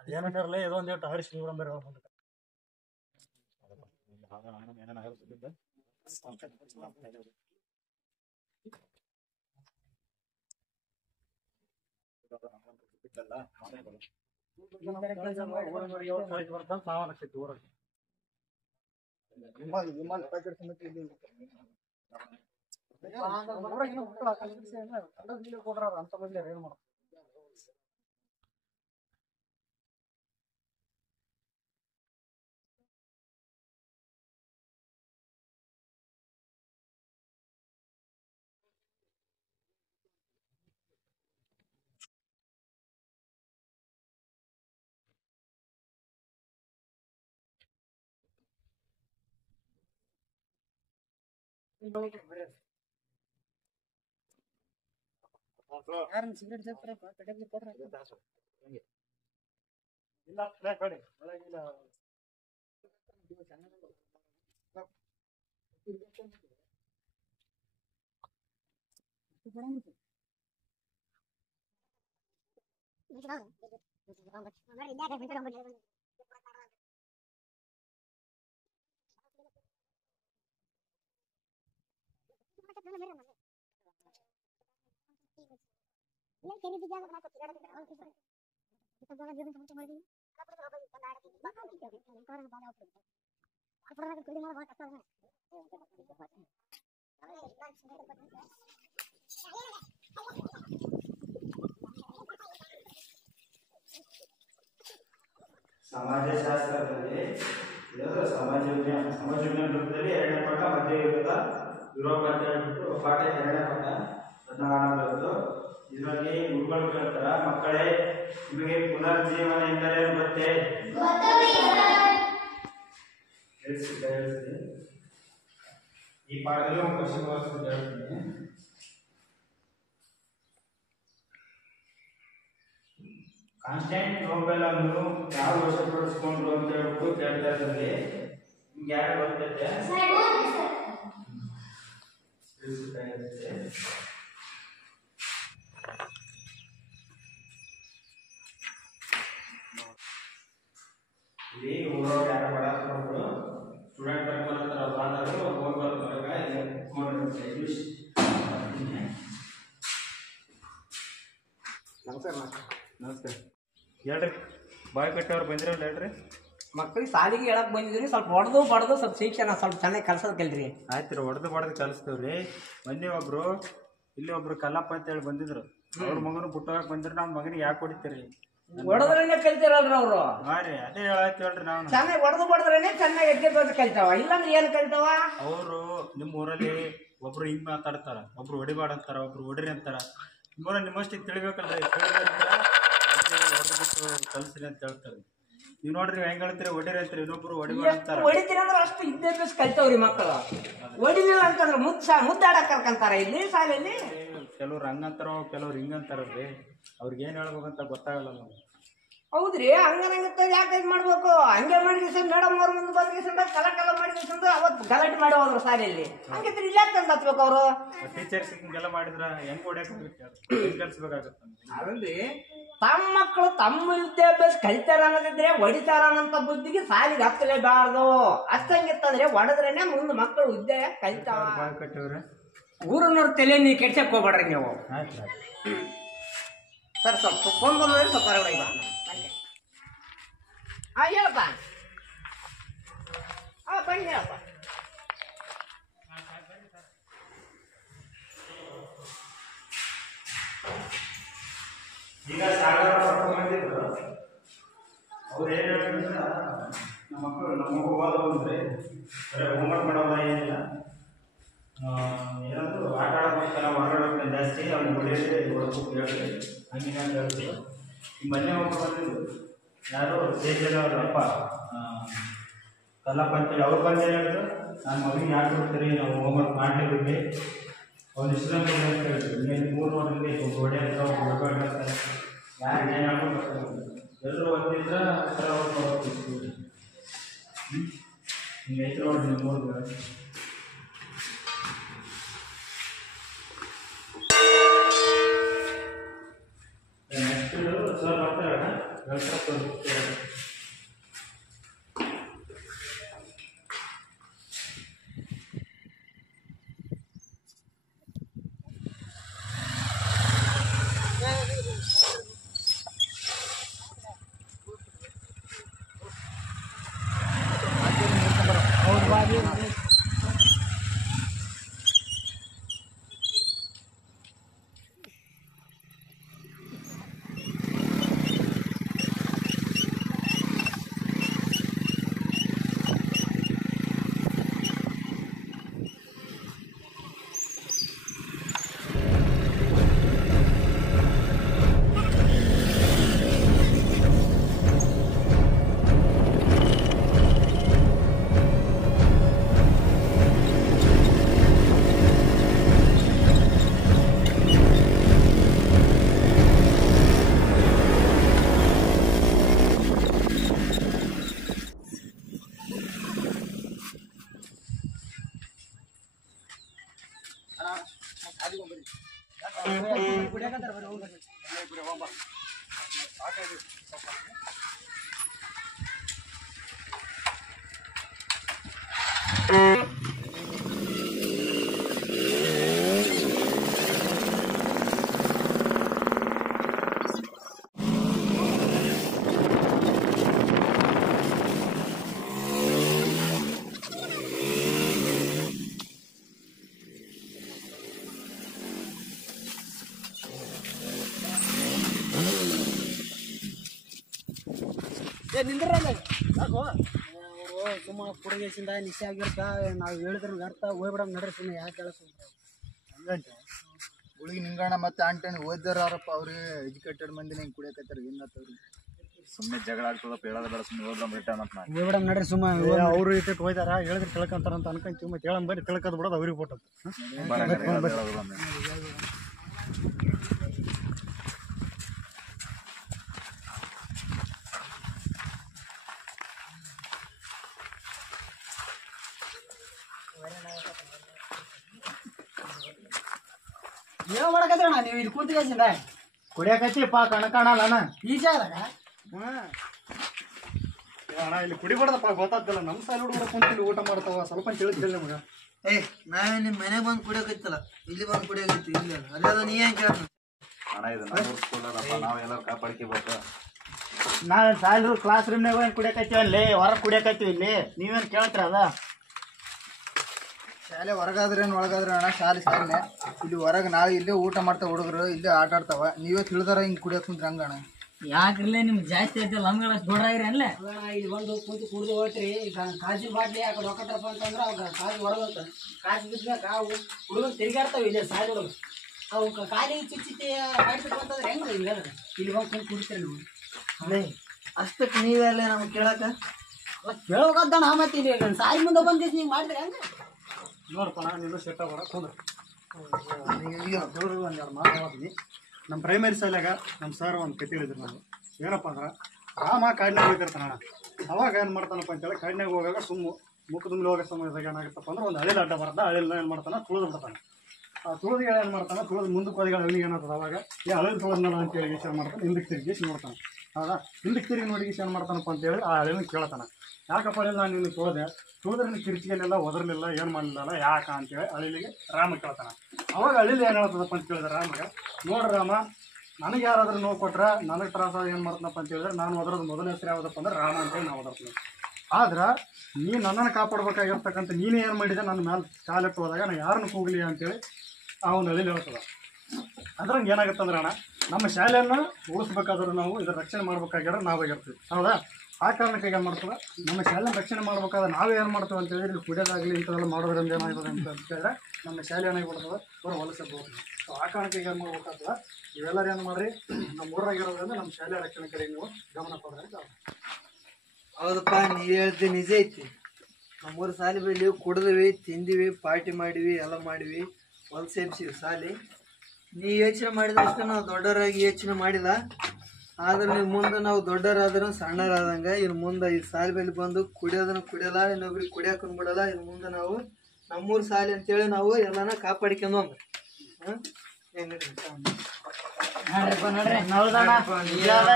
ಅದೇನಿರಲ್ಲ ಇದೋ ಒಂದು ಏಟು ಆರಿಸಿ ಬಿಡಂಬರಿ ಕೊಡ್ರ ಅಂತ ಬಂದ ಏನ್ ಮಾಡ ಯಾರನ್ನ ಸಿಗರೇಟ್ ಸೇರ್ತಾರಪ್ಪ ಕಡೆಗೆ ಕೊಡ್ರ ಇಲ್ಲ ಕಡೆ ಒಳಗಿಲ್ಲ ಸಮಾಜಶಾಸ್ತ್ರದಲ್ಲಿ ಸಮಾಜ ವಿಜ್ಞಾನ ವೃತ್ತದಲ್ಲಿ 2ನೇ ಪಾಠ ಮಧ್ಯಯುಗದ ಯುರೋಪ್ ಅಂತ ಹೇಳ್ಬಿಟ್ಟು ಪಾಠ 2ನೇ ಪಾಠ ಅದನ್ನ ಮಾಡಬಹುದು. ಇದರಲ್ಲಿ ಗುರುಗಳು ಕೇಳ್ತಾರ, ಮಕ್ಕಳೇ ನಿಮಗೆ ಪುನರ್ಜೀವನ ಎಂದರೆ ಗೊತ್ತೇ? ಹೇಳ್ತೀನಿ. ಈ ಪಾಠದಲ್ಲಿ ಒಂದು ಕ್ವಶನ್ ಬರ್ತೀನಿ ಹೇಳ್ತೀನಿ. ಕಾನ್ಸ್ಟಂಟಿನೋಪಲ್ ಅನ್ನು ಯಾರು ವಶಪಡಿಸಿಕೊಂಡ್ರು ಅಂತ ಹೇಳ್ಬಿಟ್ಟು ಕೇಳ್ತಾ ಇದ್ರಲ್ಲಿ ನಿಮ್ಗೆ ಯಾರು ಗೊತ್ತೈತೆ? ಇಲ್ಲಿ ಊರವ್ರು ಯಾರು ಬಡವರು ಸ್ಟೂಡೆಂಟ್ ಬರ್ತಾರೆ, ಅವ್ರು ಬಂದರು ಹೋಗಿ ಬರ್ತಾರೆ. ಇಂಗ್ಲೀಷ್ ನಮಸ್ಕಾರ ಹೇಳ್ರಿ. ಬಾಯ್ ಕಟ್ಟವ್ರು ಬಂದಿರಲ್ಲ ಹೇಳ್ರಿ. ಮಕ್ಕಳಿಗೆ ಸಾಲಿಗೆ ಹೇಳಕ್ ಬಂದಿದ್ರಿ, ಸ್ವಲ್ಪ ಹೊಡೆದು ಬಡ್ದು ಸ್ವಲ್ಪ ಶಿಕ್ಷಣ ಸ್ವಲ್ಪ ಚೆನ್ನಾಗಿ ಕಲ್ಸೋದ್ ಕಲ್ರಿ. ಆಯ್ತು ರೀ, ಹೊಡೆದು ಬಡ್ದು ಕಲಿಸ್ತೇವ್ರಿ. ಮೊನ್ನೆ ಒಬ್ರು ಇಲ್ಲಿ ಒಬ್ರು ಕಲ್ಲಪ್ಪ ಅಂತ ಹೇಳಿ ಬಂದಿದ್ರು, ಅವ್ರ ಮಗನು ಬಿಟ್ಟೋಗಕ್ ಬಂದ್ರು. ನಮ್ಮ ಮಗನಿಗೆ ಯಾಕೆ ಹೊಡಿತೀರಿ? ಹೊಡೆದ್ರೇನೆ ಕಲ್ತಿರಲ್ರಿ ಅವ್ರು. ಹಾ ರೀ, ಅದೇ ಹೇಳಾಯ್ತು ಹೇಳ್ರಿ. ನಾವು ಚೆನ್ನಾಗಿ ಹೊಡೆದು ಬಡದ್ರೇನೆ ಚೆನ್ನಾಗಿ ಎಜ್ಜೆ ಕಲ್ತಾವ, ಇಲ್ಲಾಂದ್ರೆ ಏನ್ ಕಲ್ತಾವ? ಅವರು ನಿಮ್ಮ ಊರಲ್ಲಿ ಒಬ್ರು ಹಿಂಗ್ ಮಾತಾಡ್ತಾರ, ಒಬ್ರು ಹೊಡಿಬಾರ್ದು ಅಂತಾರ, ಒಬ್ರು ಹೊಡಿರಿ ಅಂತಾರ. ನಿಮ್ಮೂರಲ್ಲಿ ನಿಮ್ಮಷ್ಟಿಗೆ ತಿಳಿಬೇಕಲ್ರಿ, ಹೊಡೆದ್ಬಿಟ್ಟು ಕಲ್ಸ್ರಿ ಅಂತ ಹೇಳ್ತಾರೆ. ನೀವು ನೋಡ್ರಿ ಹೆಂಗ್ ಹೇಳ್ತೀರಿ, ಹೊಡಿರಿ ಅಂತೀರಿ, ಇನ್ನೊಬ್ರು ಹೊಡಿಬಾರ್ದು ಅಂತಾರ. ಹೊಡಿತೀರಿ ಅಂದ್ರೆ ಅಷ್ಟು ಇದ್ದೇ ಕಲ್ತಾವ್ರಿ ಮಕ್ಕಳು. ಹೊಡಿಲಿಲ್ಲ ಅಂತಂದ್ರೆ ಮುದ್ದಾಡಕ್ ಕರ್ಕಂತಾರ ಇಲ್ಲಿ ಶಾಲೆಯಲ್ಲಿ. ಕೆಲವ್ರು ಹಂಗಂತಾರ, ಕೆಲವ್ರು ಹಿಂಗಂತಾರಲ್ರಿ. ಅವ್ರಿಗೆ ಏನ್ ಹೇಳ್ಬೇಕಂತ ಗೊತ್ತಾಗಲ್ಲ ನಾವು. ಹೌದ್ರಿ, ಹಂಗಂತ ಯಾಕೆ ಇದು ಮಾಡ್ಬೇಕು? ಹಂಗೆ ಮಾಡಿದ ಮೇಡಮ್ ಅವ್ರ ಮುಂದೆ ಬಂದ ಕಲ ಮಾಡಿದ ಅವತ್ತು ಗಲಾಟೆ ಮಾಡಿ ಹೋದ್ರು ಶಾಲೆಯಲ್ಲಿ. ಹಂಗಿದ್ರೆ ಇಲ್ಲ ತಂದು ಹಚ್ಬೇಕು ಅವರು. ಟೀಚರ್ಸ್ ಹಿಂಗೆಲ್ಲ ಮಾಡಿದ್ರ ಹೆಂಗ್ ಹೊಡ್ಯಾಕಾಗುತ್ತೆ? ಹೆಂಗ್ ಕಲ್ಸ್ಬೇಕಾಗತ್ತ? ಅದಲ್ರಿ, ತಮ್ಮ ಮಕ್ಕಳು ತಮ್ಮ ವಿದ್ಯಾಭ್ಯಾಸ ಕಲಿತಾರ ಅನ್ನೋದಿದ್ರೆ ಹೊಡಿತಾರ ಅನ್ನೋಂತ ಬುದ್ಧಿಗೆ ಸಾಲಿಗೆ ಹತ್ತಲೇಬಾರ್ದು. ಅಷ್ಟಂಗಿತ್ತಂದ್ರೆ ಹೊಡೆದ್ರೇನೆ ಮುಂದೆ ಮಕ್ಕಳು ವಿದ್ಯೆ ಕಲಿತಾವ. ಊರನ್ನವ್ರ ತಲೆ ನೀವು ಕೆಡ್ಸಕ್ ಹೋಗ್ಬೇಡ್ರಿ ನೀವು. ಸರ್ ಸ್ವಲ್ಪ ಫೋನ್ ಬಂದ್ರೆ ಸ್ವಲ್ಪ ಹೊರಗಡೆ ಈಗ. ಹೇಳಪ್ಪ. ಬನ್ನಿ ಹೇಳಪ್ಪ. ಈಗ ಸಾಗರ ಬಂದಿದ್ರು, ಅವ್ರು ಏನ್ ಹೇಳಿದ್ರ, ನಮ್ಮ ಮಕ್ಕಳು ನಮ್ಮ ಓದ ಬಂದ್ರೆ ಹೋಮ್ವರ್ಕ್ ಮಾಡೋದ ಏನಿಲ್ಲ, ಏನಾದ್ರು ಆಟ ಆಡ್ಬೇಕಲ್ಲ, ಹೊರಗಡೆ ಹೋಗ್ತಾರೆ ಜಾಸ್ತಿ, ಅವ್ನಿಗೆ ಹೊಡೆಯೋದೇ ಹೊಡ್ಬೇಕು ಹೇಳ್ರಿ ಹಂಗಿನ ಅಂತ ಹೇಳ್ತೀವಿ. ಈ ಮೊನ್ನೆ ಒಬ್ಬರು ಬಂದಿದ್ರು, ಯಾರು ಅವ್ರ ಅಪ್ಪ ಕಲ್ಲಪ್ಪ ಅಂತೇಳಿ. ಅವ್ರು ಬಂದೇನು ಹೇಳಿದ್ರು, ನನ್ನ ಮಗನಿಗೆ ಯಾಕೆ ಕೊಡ್ತೀರಿ, ನಾವು ಹೋಮ್ವರ್ಕ್ ಮಾಡಲೇಬೇಕು, ಅವ್ನು ಇಷ್ಟೊಂದು ಅಂತ ಹೇಳಿದ್ರು. ಇನ್ನೇನು 3 ನೋಡ್ರಿ, ಒಬ್ಬ ಹೊಡೆ ಅಂತ ಒಬ್ಬ ಹೊಡ್ಬೇಕಾಗ್ತಾರೆ, ಯಾರು ಏನು ಹೇಳ್ಕೊಂಡು ಎಲ್ಲರೂ ಓದ್ತಿದ್ರೆ ಹಿಂಗೆ ಐತೆ ನೋಡ್ರಿ ನಿಮ್ಮ ಊರಿಗೆ. ನೆಕ್ಸ್ಟ್ ಸರ್ ಬರ್ತಾರೆ ಹೇಳ್ತಾರೆ. ನಿಂದ್ರಲ್ಲ ಯಾಕೋ ಅವರು ಸುಮ್ಮ ಕುಡುಗೇಸಿಂದ ನಿಶೆ ಆಗಿರ್ತ ನಾವು ಹೇಳಿದ್ರ ಅರ್ಥ ಹೋಗ್ಬಿಡಮ್ ನಡ್ರಿ ಸುಮ್ಮನೆ ಯಾಕೆ ಕೆಲಸ ಹಂಗಂತೆ ಗುಳಿಗೆ ನಿಂಗಣ್ಣ ಮತ್ತೆ ಆಂಟಣಿ ಓದ್ದಾರಪ್ಪ ಅವ್ರಿಗೆ ಎಜುಕೇಟೆಡ್ ಮಂದಿನ ಹಿಂಗೆ ಕುಡಿಯಕತ್ತಾರ ಏನಾತವ್ರಿ ಸುಮ್ಮನೆ ಜಗಳ ಆಗ್ತದಪ್ಪ ಹೇಳೋದು ಬೇಡ ಸುಮ್ಮನೆ ಹೋಗ್ಲಮ್ಮ ರಿಟರ್ನ್ ಅಂತ ನಾನು ಹೋಗ್ಬಿಡಮ್ ನಡ್ರಿ ಸುಮ್ಮ ಅವರು ಇಟ್ಟು ಹೋಯ್ತಾರ ಹೇಳಿದ್ರೆ ತಿಳ್ಕೊಂತಾರ ಅಂತ ಅನ್ಕೊಂತೀವಿ ಮತ್ತೆ ಹೇಳಮ್ ಬರ್ರಿ ತಿಳ್ಕೊದ್ ಬಿಡೋದು ಅವ್ರಿಗೆ ಕೊಟ್ಟದ್ದು ಏನ್ ಮಾಡಕತ್ತೀರಣ್ಣ ನೀವು ಇಲ್ಲಿ ಕೂತ್ಕೇಸಿಂದ ಕುಡಿಯಕತ್ತೀಪ್ಪ ಕಣಕಾಣಲ್ಲ ಈಜ ಅಣ್ಣ ಇಲ್ಲಿ ಕುಡಿಬಾರ್ದಪ್ಪ ಗೊತ್ತಾಗ್ತಿಲ್ಲ ನಮ್ಮ ಸಾಲ ಹುಡುಗರು ಕುಂತಿಲ್ಲಿ ಊಟ ಮಾಡ್ತಾವ ಸ್ವಲ್ಪ ತಿಳಿದಿಲ್ಲ ನಮಗ ನಾವೇ ನಿಮ್ಮ ಮನೆಗೆ ಬಂದು ಕುಡಿಯಕತ್ತಿಲ್ಲ ಇಲ್ಲಿ ಬಂದು ಕುಡಿಯಕತ್ತಿ ಇಲ್ಲ ಅದೇ ನೀ ಹೆಂಗೆ ಕೇಳ ಹಣ ಇದು ನಮ್ಮ ಸ್ಕೂಲದಪ್ಪ ನಾವೆಲ್ಲ ಕಾಪಾಡ್ಕೋಬೇಕು ನಾವ್ ಸಾಲ ಕ್ಲಾಸ್ ರೂಮ್ನಾಗ ಏನು ಕುಡಿಯಕತ್ತೀವಿ ಅಲ್ಲಿ ಹೊರಗೆ ಕುಡಿಯಕತ್ತೀವಿ ಇಲ್ಲಿ ನೀವೇನು ಕೇಳ್ತೀರ ಅದ ಶಾಲೆ ಹೊರಗಾದ್ರೇನು ಒಳಗಾದ್ರೆ ಅಣ್ಣ ಶಾಲೆನೇ ಇಲ್ಲಿ ಹೊರಗೆ ನಾವು ಇಲ್ಲೇ ಊಟ ಮಾಡ್ತಾವ ಹುಡುಗರು ಇಲ್ಲೇ ಆಟ ಆಡ್ತಾವ ನೀವೇ ತಿಳಿದಾರ ಹಿಂಗೆ ಕುಡಿಯೋಕೆ ಕುಂತ್ರೆ ಹಂಗಣ್ಣ ಯಾಕ್ರಲ್ಲೇ ನಿಮ್ಗೆ ಜಾಸ್ತಿ ಐತಲ್ಲ ನಮ್ಗಳ ದೊಡ್ಡಾಗಿರಿ ಅಲ್ಲೇ ಇಲ್ಲಿ ಬಂದು ಕೂತು ಕುಡ್ದು ಹೋಗ್ರಿ ಈಗ ಕಾಜಿನ ಬಾಟ್ಲಿ ಆ ಕಡೆ ಒಕ್ಕಟ್ರಪ್ಪ ಅಂತಂದ್ರೆ ಅವಾಗ ಕಾಜು ಹೊರಗೋತ ಕಾಜು ಬಿದ್ದಾಗ ಅವು ಹುಡುಗರು ತಿರುಗಾಡ್ತಾವೆ ಇಲ್ಲಿ ಸಾಲಿ ಹುಡುಗರು ಅವು ಕಾಲಿಗೆ ಚುಚ್ಚಿ ಕಾಡ್ತಿರ್ಬೇಕು ಅಂತಂದ್ರೆ ಹೆಂಗ್ರಿ ಹಿಂಗೆ ಇಲ್ಲಿ ಬಂದು ಕುಂತು ಕುಡಿತೀರಿ ನೀವು ಅಷ್ಟಕ್ಕೆ ನೀವೆಲ್ಲ ನಮ್ಗೆ ಕೇಳಕ ಕೇಳೋಕದ್ದಣ್ಣ ಮತ್ತೆ ಇಲ್ಲಿ ಸಾಲಿ ಮುಂದೆ ಬಂದಿದ್ದು ನೀವು ಮಾಡಿದ್ರಿ ಹೆಂಗೆ ನೋಡಪ್ಪ ನಾನು ಸೆಟ್ ಬರ ಕುಂದ್ರ ಒಂದು ಎರಡು ಮಾತಾಡ್ತೀನಿ ನಮ್ಮ ಪ್ರೈಮರಿ ಶಾಲೆಯಾಗ ನಮ್ಮ ಸರ್ ಒಂದು ಕತೆ ಹೇಳಿದ್ರು ನಾವು ಏನಪ್ಪ ಅಂದ್ರೆ ರಾಮ ಕಾಡಿನಾಗ ಹೋಗಿರ್ತಾನಣ್ಣ ಅವಾಗ ಏನು ಮಾಡ್ತಾನಪ್ಪ ಅಂತೇಳಿ ಕಾಡಿನಾಗ ಹೋಗಾಗ ಮುಖ ತುಂಬಿ ಹೋಗೋ ಸಮಯದಾಗ ಏನಾಗುತ್ತಪ್ಪ ಅಂದ್ರೆ ಒಂದು ಹಳಿಲ್ ಅಡ್ಡ ಬರ್ತದೆ ಹಳಿಲ್ ಏನು ಮಾಡ್ತಾನೆ ತುಳಿದು ಬಿಡ್ತಾನೆ ಆ ತುಳಿದು ಏನು ಮಾಡ್ತಾನೆ ತುಳಿದು ಮುಂದಕ್ಕೆ ಹೋದಾಗ ಹಳ್ಳಿಗೆ ಏನಾಗ್ತದೆ ಅವಾಗ ಈ ಹಳಿಲ್ ತುಳಿದ್ನಲ್ಲ ಅಂತೇಳಿ ಏನು ಮಾಡ್ತಾನೆ ಹಿಂದಕ್ಕೆ ತಿರುಗಿ ನೋಡ್ತಾನೆ ಹೌದಾ ಹಿಂದಕ್ಕೆ ತಿರುಗಿ ನೋಡಿ ಏನು ಮಾಡ್ತಾನಪ್ಪ ಅಂತೇಳಿ ಆ ಹಳಿನ ಕೇಳ್ತಾನೆ ಯಾಕಪ್ಪ ಹಳಿಲ್ ನಾನು ನಿನ್ನ ತುಳಿದ್ರೆ ನೀನು ಕಿರ್ಚಿಗೆಲ್ಲ ಒದರ್ಲಿಲ್ಲ ಏನು ಮಾಡಲಿಲ್ಲ ಯಾಕೆ ಅಂತೇಳಿ ಹಳಿಲಿಗೆ ರಾಮ ಕೇಳ್ತಾನೆ ಅವಾಗ ಹಳಿಲಿ ಏನು ಹೇಳ್ತದಪ್ಪ ಅಂತ ಕೇಳಿದ್ರೆ ರಾಮಗೆ ನೋಡ್ರಿ ರಾಮ ನನಗೆ ಯಾರಾದ್ರೂ ನೋವು ಕೊಟ್ರೆ ನನಗೆ ತ್ರಾಸ ಏನು ಮಾಡ್ತನಪ್ಪ ಅಂತ ಹೇಳಿದ್ರೆ ನಾನು ಒದರೋದು ಮೊದಲ ಹೆಸರು ಯಾವುದಪ್ಪ ಅಂದ್ರೆ ರಾಮ ಅಂತೇಳಿ ನಾವು ಒದರ್ತೀನಿ ಆದ್ರೆ ನೀನು ನನ್ನನ್ನು ಕಾಪಾಡ್ಬೇಕಾಗಿರ್ತಕ್ಕಂಥ ನೀನು ಏನು ಮಾಡಿದೆ ನನ್ನ ಮೇಲೆ ಕಾಲೆಟ್ಟು ಹೋದಾಗ ನಾನು ಯಾರನ್ನು ಕೂಗಲಿ ಅಂತೇಳಿ ಆ ಒಂದು ಹಳಿಲಿ ಹೇಳ್ತದೆ ಅದ್ರಂಗೆ ಏನಾಗುತ್ತೆ ಅಂದ್ರೆ ಅಣ್ಣ ನಮ್ಮ ಶಾಲೆಯನ್ನು ಉಳಿಸ್ಬೇಕಾದ್ರೆ ನಾವು ಇದರ ರಕ್ಷಣೆ ಮಾಡ್ಬೇಕಾಗಿರೋ ನಾವಾಗಿರ್ತೀವಿ ಹೌದಾ ಆ ಕಾರಣಕ್ಕೆ ಏನು ಮಾಡ್ತದೆ ನಮ್ಮ ಶಾಲೆನ ರಕ್ಷಣೆ ಮಾಡ್ಬೇಕಾದ್ರೆ ನಾವೇ ಏನು ಮಾಡ್ತೇವೆ ಅಂತ ಹೇಳಿದ್ರೆ ಕುಡಿಯೋದಾಗಲಿ ಇಂಥವೆಲ್ಲ ಮಾಡೋದ್ರಿಂದ ಏನಾಗ್ತದೆ ಅಂತ ಹೇಳಿದ್ರೆ ನಮ್ಮ ಶಾಲೆ ಏನಾಗಿಬಿಡ್ತದೆ ಅವ್ರು ವಲಸೆ ಹೋಗ್ತದೆ ಸೊ ಆ ಕಾರಣಕ್ಕೆ ಏನು ಮಾಡ್ಬೇಕಾಗ್ತದೆ ಇವೆಲ್ಲರೂ ಏನು ಮಾಡಿರಿ ನಮ್ಮ ಊರಾಗಿರೋದ್ರಿಂದ ನಮ್ಮ ಶಾಲೆ ರಕ್ಷಣೆ ಕಡೆ ನೀವು ಗಮನ ಕೊಡ್ರಿ ಅಂತ ಹೌದಪ್ಪ ನೀವು ಹೇಳ್ತೀವಿ ನಿಜ ಐತಿ ನಮ್ಮೂರು ಸಾಲಿ ಬೈಲಿ ಕುಡಿದ್ವಿ ತಿಂದಿವಿ ಪಾರ್ಟಿ ಮಾಡಿವಿ ಎಲ್ಲ ಮಾಡಿವಿ ಹೊಲಸೆ ಎಬ್ಸಿವಿ ಸಾಲಿ ನೀವು ಯೋಚನೆ ಮಾಡಿದಷ್ಟು ನಾವು ದೊಡ್ಡವರಾಗಿ ಯೋಚನೆ ಮಾಡಿಲ್ಲ ಆದ್ರೆ ನೀವು ಮುಂದೆ ನಾವು ದೊಡ್ಡವರಾದ್ರೂ ಸಣ್ಣರಾದಂಗೆ ಇನ್ನು ಮುಂದೆ ಈ ಸಾಲಿ ಬೈಲಿ ಬಂದು ಕುಡಿಯೋದನ್ನು ಕುಡಿಯಲ್ಲ ಇನ್ನೊಬ್ರಿಗೆ ಕುಡಿಯೋಕನ್ನು ಬಿಡಲ್ಲ ಇನ್ನು ಮುಂದೆ ನಾವು ನಮ್ಮೂರು ಸಾಲಿ ಅಂತೇಳಿ ನಾವು ಎಲ್ಲನ ಕಾಪಾಡ್ಕೊಂಡು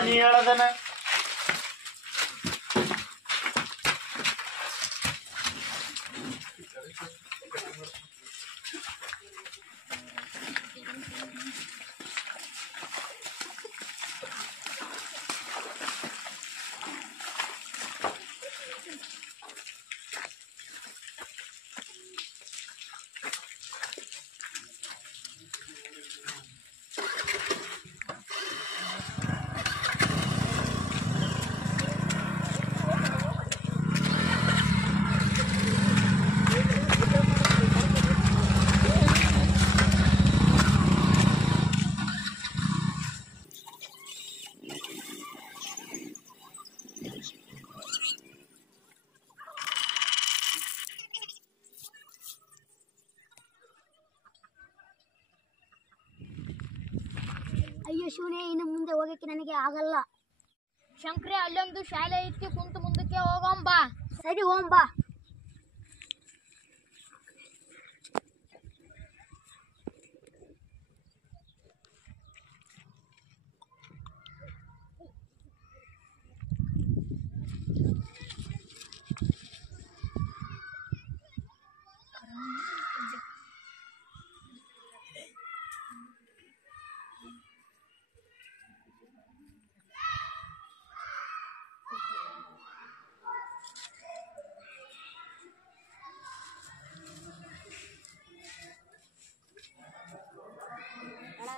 ನೀ ಹೇಳೋದನ್ನ ಅಯ್ಯೋ ಶಿವನೇ ಇನ್ನು ಮುಂದೆ ಹೋಗಕ್ಕೆ ನನಗೆ ಆಗಲ್ಲ. ಶಂಕ್ರೆ ಅಲ್ಲೊಂದು ಶಾಲೆ ಐತಿ, ಕುಂತು ಮುಂದಕ್ಕೆ ಹೋಗೋಂಬಾ. ಸರಿ ಹೋಂಬಾ.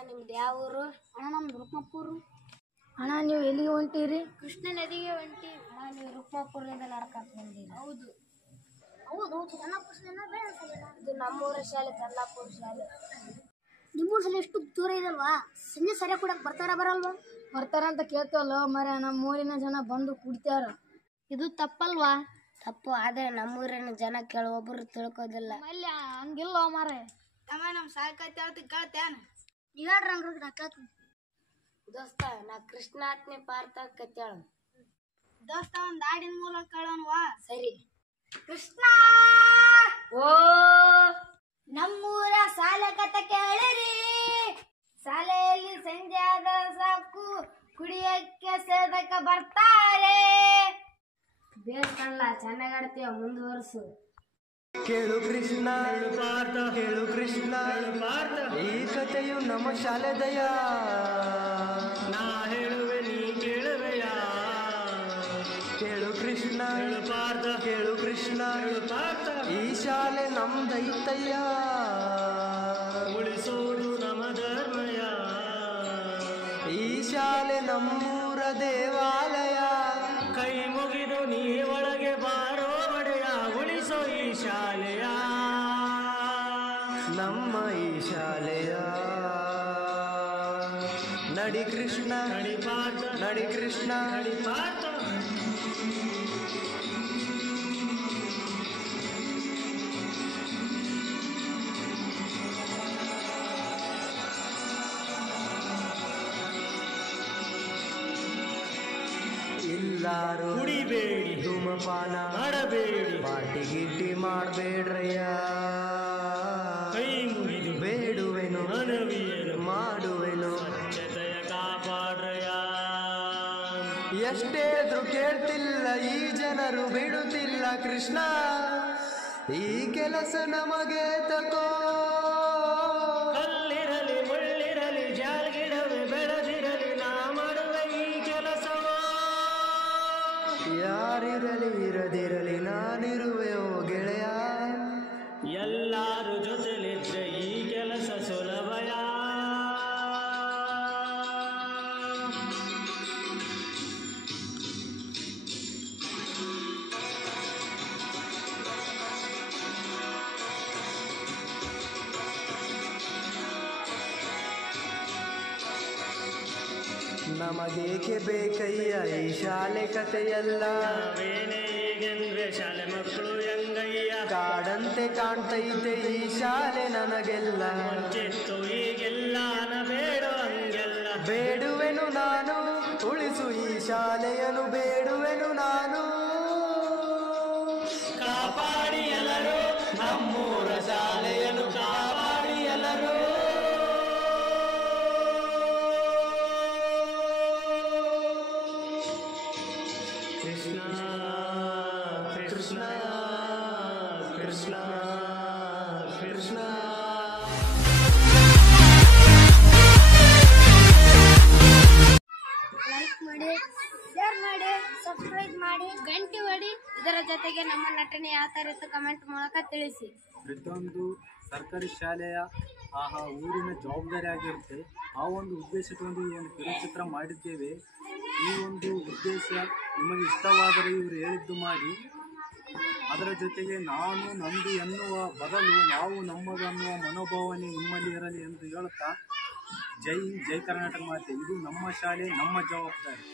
ನಿಮ್ದು ಯಾವ ಊರು? ಅಣ್ಣ ನಮ್ದು ರುಕ್ಮಪ್ಪೂರು. ಅಣ್ಣ ನೀವು ಎಲ್ಲಿಗೆ ಹೊಂಟೀರಿ? ಕೃಷ್ಣ ನದಿಗೆ ಹೊಂಟೀವಿ. ನೀವು ರುಕ್ಮಾಪುರದಿಂದ ನಡ್ಕೊಂತ ಬಂದೀವಿ. ಹೌದು ಹೌದು, ಚನ್ನಾಪುರ ಇದು ನಮ್ಮೂರ ಶಾಲೆ, ಚನ್ನಾಪುರ ಶಾಲೆ. ನಿಮ್ಮೂರ ಶಾಲೆ ಎಷ್ಟು ದೂರ ಇದಲ್ವಾ? ಸಂಜೆ ಸರಿಯಾಗಿ ಕುಡಕ್ ಬರಲ್ವಾ? ಬರ್ತಾರಂತ ಕೇಳ್ತವಲ್ಲ ಮರ, ನಮ್ಮ ಊರಿನ ಜನ ಬಂದು ಕುಡ್ತಾರ. ಇದು ತಪ್ಪಲ್ವಾ? ತಪ್ಪು, ಆದ್ರೆ ನಮ್ಮೂರಿನ ಜನ ಕೆಲವೊಬ್ಬರು ತಿಳ್ಕೋದಿಲ್ಲ. ಅಲ್ಲಿ ಹಂಗಿಲ್ಲ ಮಾರೆ. ತಮ್ಮ ನಮ್ಮ ಸಾಕತ್ತೆ ಹೇಳ್ತಿ ಕೇಳ್ತೇನ? ನೀವ್ ಹೇಳ್ರಂಗ್ರಿ ನಾ ಕೇಳ್ತೀನಿ. ದೋಸ್ತ, ನಾ ಕೃಷ್ಣಾತ್ಮಿ ಪಾರ್ಥ ಕತ್ತೇಳ. ದೋಸ್ತ, ಒಂದ್ ಹಾಡಿನ ಮೂಲಕ ಕೇಳೋಣವಾ? ಸರಿ. ಕೃಷ್ಣ ಓ ನಮ್ಮೂರ ಶಾಲೆ ಕತೆ ಕೇಳಿರಿ. ಶಾಲೆಯಲ್ಲಿ ಸಂಜೆ ಆದ ಸಾಕು ಕುಡಿಯಕ್ಕೆ ಸೇದಕ್ಕೆ ಬರ್ತಾರೆ. ಬೇಸ್ ಕಣ್ಣ, ಚೆನ್ನಾಗ್ ಆಡ್ತೀಯ, ಮುಂದುವರ್ಸು. ಕೇಳು ಕೃಷ್ಣ ಕೇಳು ಕೃಷ್ಣ, ಈ ಕಥೆಯು ನಮ್ಮ ಶಾಲೆದಯ. ನಾ ಹೇಳುವೆ ನೀ ಕೇಳುವೆಯ. ಕೇಳು ಕೃಷ್ಣ ಕೇಳು ಕೃಷ್ಣ, ಈ ಶಾಲೆ ನಮ್ದೈತಯ್ಯ. ಉಳಿಸೋದು ನಮ್ಮ ಧರ್ಮಯ. ಈ ಶಾಲೆ ನಮ್ಮೂರ ದೇವಾಲಯ. ಕೈ ಮುಗಿದು ನೀ ಒಳಗೆ ಬಾರೋ ಒಡೆಯ, ಉಳಿಸೋ ಈ ಶಾಲೆಯ, ನಮ್ಮ ಈ ಶಾಲೆಯ. ನಡಿ ಕೃಷ್ಣ ನಡಿ ಪಾರ್ಥ, ನಡಿ ಕೃಷ್ಣ ನಡಿ ಪಾರ್ಥ. ಎಲ್ಲಾರು ಕುಡಿಬೇಡಿ, ಧೂಮಪಾನ ಮಾಡಬೇಡಿ, ಪಾರ್ಟಿ ಗಿಟ್ಟಿ ಮಾಡಬೇಡ್ರಯ್ಯ. ಕೈ ಮುಗಿದು ಬೇಡುವೆನು, ಮನವಿಯೇನು ಮಾಡುವೆನು, ಸ್ವಚ್ಛತೆಯ ಕಾಪಾಡ್ರಯ್ಯ. ಎಷ್ಟೇದ್ರು ಕೇಳ್ತಿಲ್ಲ ಈ ಜನರು, ಬಿಡುತ್ತಿಲ್ಲ ಕೃಷ್ಣ ಈ ಕೆಲಸ ನಮಗೆ ತಕೋ. ಕಲ್ಲಿರಲಿ ಮುಳ್ಳಿರಲಿ ಜಾಲ್ಗಿಡವೆ ಬೆಳೆದಿರಲಿ, ನಾ ಮಾಡುವೆ ಈ ಕೆಲಸವೋ. ಯಾರಿರಲಿ ಇರದಿರಲಿ ನಾನಿರುವೆ ಓ ಗೆಳೆಯ. ಎಲ್ಲಾರು ಜೊತೆಲಿದ್ರೆ ಈ ಕೆಲಸ ಸುಲಭಯ. ನಮಗೇಕೆ ಬೇಕಯ್ಯ ಈ ಶಾಲೆ ಕಥೆಯಲ್ಲ. ಈಗೆಂದ್ರೆ ಶಾಲೆ ಮಕ್ಕಳು ಹೆಂಗಯ್ಯ, ಕಾಡಂತೆ ಕಾಣ್ತೈತೆ ಈ ಶಾಲೆ ನನಗೆಲ್ಲ. ಚೆತ್ತು ಈಗೆಲ್ಲ ಬೇಡೋ ಹಂಗೆಲ್ಲ. ಬೇಡುವೆನು ನಾನು, ಉಳಿಸು ಈ ಶಾಲೆಯನ್ನು ಬೇಡುವೆನು ನಾನು. ಕಾಪಾಡಿ ಎಲ್ಲರೂ ನಮ್ಮೂರ ಶಾಲೆಯನ್ನು, ಕಾಪಾಡಿ ಎಲ್ಲರೂ. ಕೃಷ್ಣ ಕೃಷ್ಣ ಕೃಷ್ಣ ಕೃಷ್ಣ. ಲೈಕ್ ಮಾಡಿ, ಶೇರ್ ಮಾಡಿ, ಸಬ್ಸ್ಕ್ರೈಬ್ ಮಾಡಿ, ಗಂಟೆ ಹೊಡಿ. ಇದರ ಜೊತೆಗೆ ನಮ್ಮ ನಟನೆ ಯಾವ ಥರ ಇತ್ತು ಕಮೆಂಟ್ ಮೂಲಕ ತಿಳಿಸಿ. ಪ್ರತಿಯೊಂದು ಸರ್ಕಾರಿ ಶಾಲೆಯ ಊರಿನ ಜವಾಬ್ದಾರಿ ಆಗಿರುತ್ತೆ. ಆ ಒಂದು ಉದ್ದೇಶ ಇಟ್ಟುಕೊಂಡು ಈ ಒಂದು ಕಿರುಚಿತ್ರ ಮಾಡಿದ್ದೇವೆ. ಈ ಒಂದು ಉದ್ದೇಶ ನಿಮಗೆ ಇಷ್ಟವಾದರೆ ಇವರು ಹೇಳಿದ್ದು ಮಾಡಿ. ಅದರ ಜೊತೆಗೆ ನಾನು ನಂದು ಎನ್ನುವ ಬದಲು ನಾವು ನಮ್ಮದು ಅನ್ನುವ ಮನೋಭಾವನೆ ನಿಮ್ಮಲ್ಲಿ ಇರಲಿ ಎಂದು ಹೇಳುತ್ತಾ, ಜೈ ಜೈ ಕರ್ನಾಟಕ ಮಾತೆ. ಇದು ನಮ್ಮ ಶಾಲೆ, ನಮ್ಮ ಜವಾಬ್ದಾರಿ.